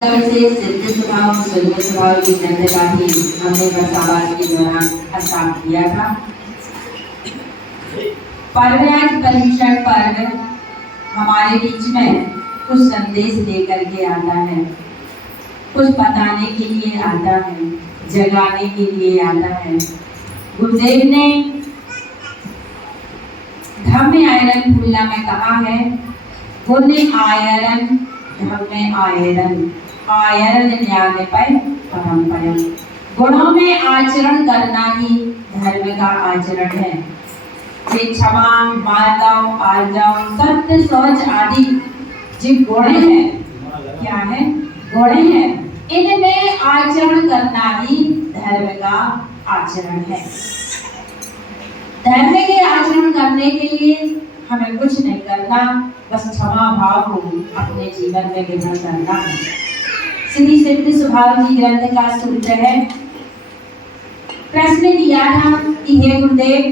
से सिद्ध स्वभाव सुलभ स्वभाव की ग्रंथ का भी हमने वर्षावास के दौरान हस्ताक्षर किया था। पर्वराज परीक्षण पर्व हमारे बीच में कुछ संदेश लेकर के आता है, कुछ बताने के लिए आता है, जगाने के लिए आता है। गुरुदेव ने धम्म आयरन फूलना में कहा है, गुण आयरन धम्म आयरन आयरन ज्ञान पर परंपरा। गुणों में आचरण करना ही धर्म का आचरण है। ये क्षमा, मार्दव, आर्जव, सत्य, शौच आदि जो गुण है, क्या है? गुण है। इनमें आचरण करना ही धर्म का आचरण है। धर्म के आचरण करने के लिए हमें कुछ नहीं करना, बस क्षमा भाव को अपने जीवन में ग्रहण करना है। श्री सिद्ध स्वभाव जी ग्रंथ का सूत्र है। प्रश्न किया था कि हे गुरुदेव,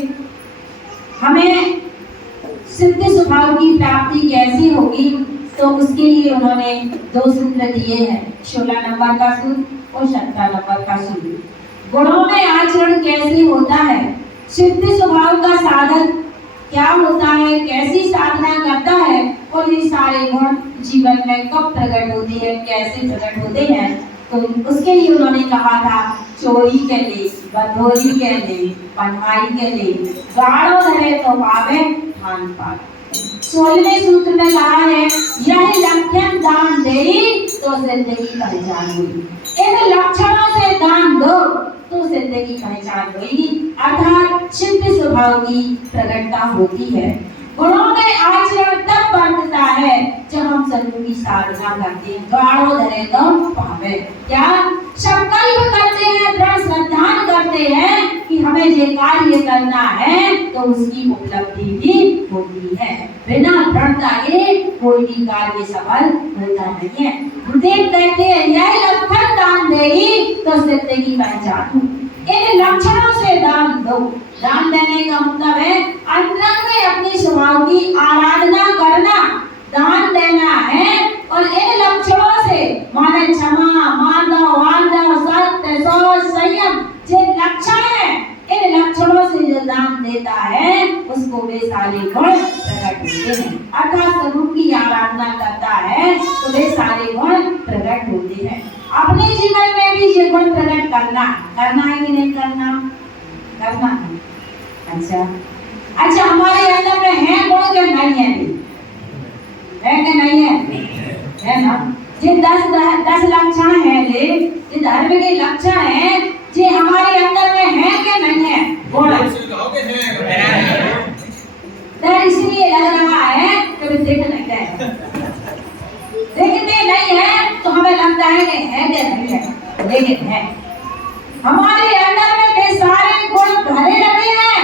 हमें सिद्ध स्वभाव की प्राप्ति कैसी होगी? तो उसके लिए उन्होंने 2 सूत्र दिए हैं, 16 नंबर का सूत्र और 17 नंबर का सूत्र। गुणों में आचरण कैसे होता है? सिद्ध स्वभाव का साधन क्या होता है, कैसी साधना करता है और ये सारे गुण जीवन में कब प्रकट होते हैं, कैसे प्रकट होते हैं? तो उसके लिए उन्होंने कहा था, चोरी के लिए, बदोरी के लिए, पढ़ाई के लिए, गाड़ो धरे तो पावे ठान पावे। 16वें सूत्र में कहा है, यह लक्षण दान देई तो जिंदगी पहचान हुई। इन लक्षणों से दान दो तो जिंदगी पहचान होगी, अर्थात सिद्ध स्वभाव की प्रकटता होती है। गुणों में आचरण तब बरतता है जब हम सत्य की साधना करते हैं। गाड़ो धरे तो पावे, क्या संकल्प करते हैं, दृढ़ श्रद्धा करते हैं कि हमें ये कार्य करना है तो उसकी उपलब्धि भी होती है। बिना दृढ़ता के कोई भी कार्य सफल होता नहीं है। गुरुदेव कहते हैं, यह लक्षण दान देई तो सत्य की पहचान। इन लक्षणों से दान दो। दान देने का मतलब है अंतरंग में अपनी स्वभाव की आराधना करना, दान देना है। और इन लक्षणों से माने क्षमा, मार्दव, आर्जव, सत्य, शौच, संयम जो लक्षण है, इन लक्षणों से जो दान देता है उसको वे सारे गुण प्रकट होते हैं। अर्थात स्वरूप की आराधना करता है तो वे सारे गुण प्रकट होते हैं। अपने जीवन में भी ये गुण प्रकट करना है कि नहीं करना? करना है। अच्छा, हमारे अंदर में है गुण के नहीं है? है कि नहीं है? है ना? ये 10 लक्षण है, ये धर्म के लक्षण है, ये हमारे अंदर में है कि नहीं है? गुण इसलिए लग रहा है कि देखते नहीं है तो हमें लगता है कि है कि नहीं है, लेकिन है। हमारे अंदर में वे सारे गुण भरे रखे हैं,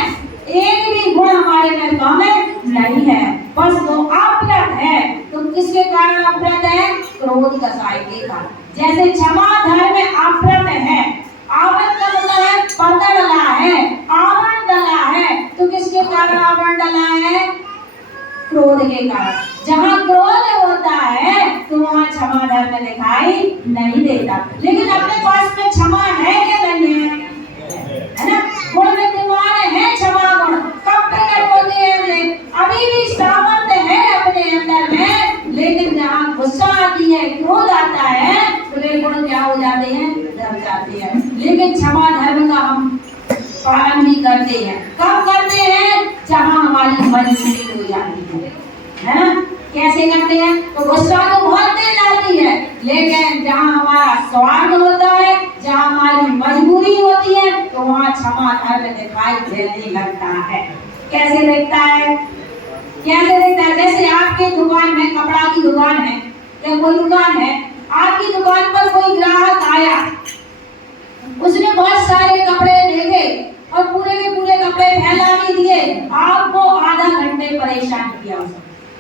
एक भी गुण हमारे में कम नहीं है, बस वो अप्रत है। तो किसके कारण अप्रत है? क्रोध कसाई के कारण। जैसे क्षमा धर्म में अप्रत है, आवरण का मतलब है पर्दा डला है, आवरण डला है, तो किसके कारण आवरण डला है? क्रोध के कारण। जहाँ क्रोध होता है तो वहाँ क्षमा धर्म दिखाई नहीं देता। लेकिन अपने पास में क्षमा है कि नहीं है? है ना? गुण विद्यमान है, क्षमा गुण कब प्रकट होते हैं? अभी भी सामर्थ्य है अपने अंदर में, लेकिन जहाँ गुस्सा आती है, क्रोध आता है तो वे गुण क्या हो जाते हैं? दब जाते हैं। लेकिन क्षमा धर्म का हम पालन भी करते हैं। कब करते हैं? जहाँ हमारी मजबूरी हो जाती है ना? कैसे करते हैं? तो गुस्सा तो बहुत तेज आती है, लेकिन जहाँ हमारा स्वार्थ होता है, जहाँ हमारी मजबूरी होती है, तो वहाँ क्षमा धर्म दिखाई देने लगता है। कैसे दिखता है? कैसे दिखता है? जैसे आपकी दुकान में, कपड़ा की दुकान है या कोई दुकान है, आपकी दुकान पर कोई ग्राहक आया, उसने बहुत सारे कपड़े देखे और पूरे के पूरे कपड़े फैला के दिए, आपको आधा घंटे परेशान किया।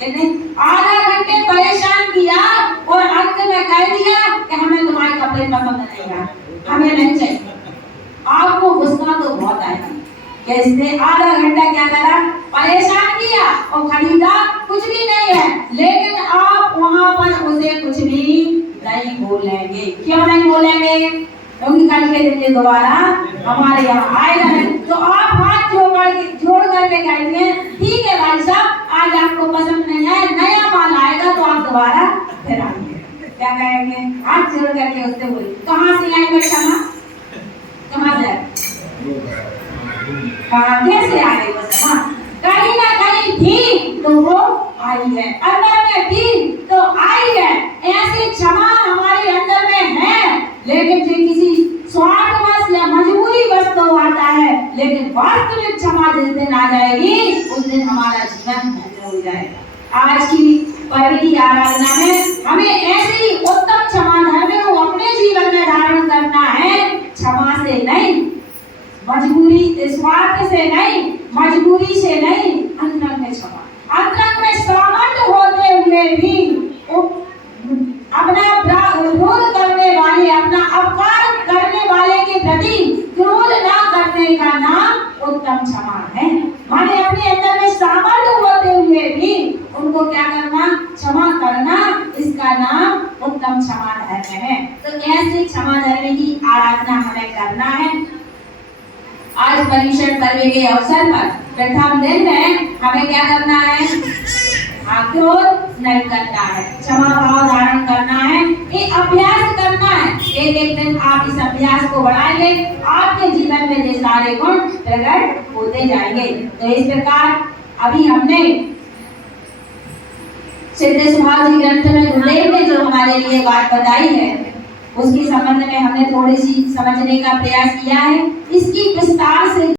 आधा घंटे परेशान किया और अंत में कह दिया कि हमें तुम्हारे कपड़े पसंद नहीं आए, हमें नहीं चाहिए। आपको गुस्सा तो बहुत आएगा कि इसने आधा घंटा क्या करा? परेशान किया और खरीदा कुछ भी नहीं है, लेकिन आप वहां पर उसे कुछ भी नहीं बोलेंगे। क्यों नहीं बोलेंगे? क्योंकि कल के दिन ये दोबारा हमारे यहाँ आएगा नहीं। तो आप हाथ जोड़ करके कहते हैं ठीक है भाई साहब, आज आपको पसंद नहीं है, नया माल आएगा तो आप दोबारा फिर आएंगे। क्या कहेंगे? हाथ जोड़ करके उससे बोले कहाँ से आएंगे क्षमा? कहाँ से? कहाँ कैसे आ गई वो क्षमा? कहीं ना कहीं थी तो वो आई है, अंदर में थी तो आई है। ऐसी क्षमा हमारे अंदर में है, लेकिन जो किसी स्वार्थवश या मजबूरी वश तो आता है, लेकिन वास्तविक क्षमा जिस दिन आ जाएगी उस दिन हमारा जीवन धन्य हो जाएगा। आज की पर्व की आराधना में हमें ऐसी उत्तम क्षमा धर्म को अपने जीवन में धारण करना है। क्षमा से नहीं, मजबूरी स्वार्थ से नहीं, मजबूरी से नहीं, अंतरंग में क्षमा। अंतरंग में सामर्थ्य होते हुए भी अपना विरोध करने वाले, अपना अपकार करने वाले के प्रति क्रोध ना करने का नाम उत्तम क्षमा है। माने अपने अंदर में सामर्थ्य होते हुए भी उनको क्या करना? क्षमा करना, इसका नाम उत्तम क्षमा धर्म है। तो ऐसे क्षमा धर्म की आराधना हमें करना है। आज पर्युषण पर्व के अवसर पर प्रथम दिन में हमें क्या करना है? क्रोध नहीं करना है, क्षमा भाव धारण करना है, ये अभ्यास करना है। एक एक दिन आप इस अभ्यास को बढ़ाएंगे, आपके जीवन में ये सारे गुण प्रकट होते जाएंगे। तो इस प्रकार अभी हमने सिद्ध स्वभाव जी ग्रंथ में गुरुदेव ने जो हमारे लिए बात बताई है उसके संबंध में हमने थोड़ी सी समझने का प्रयास किया है। इसकी विस्तार से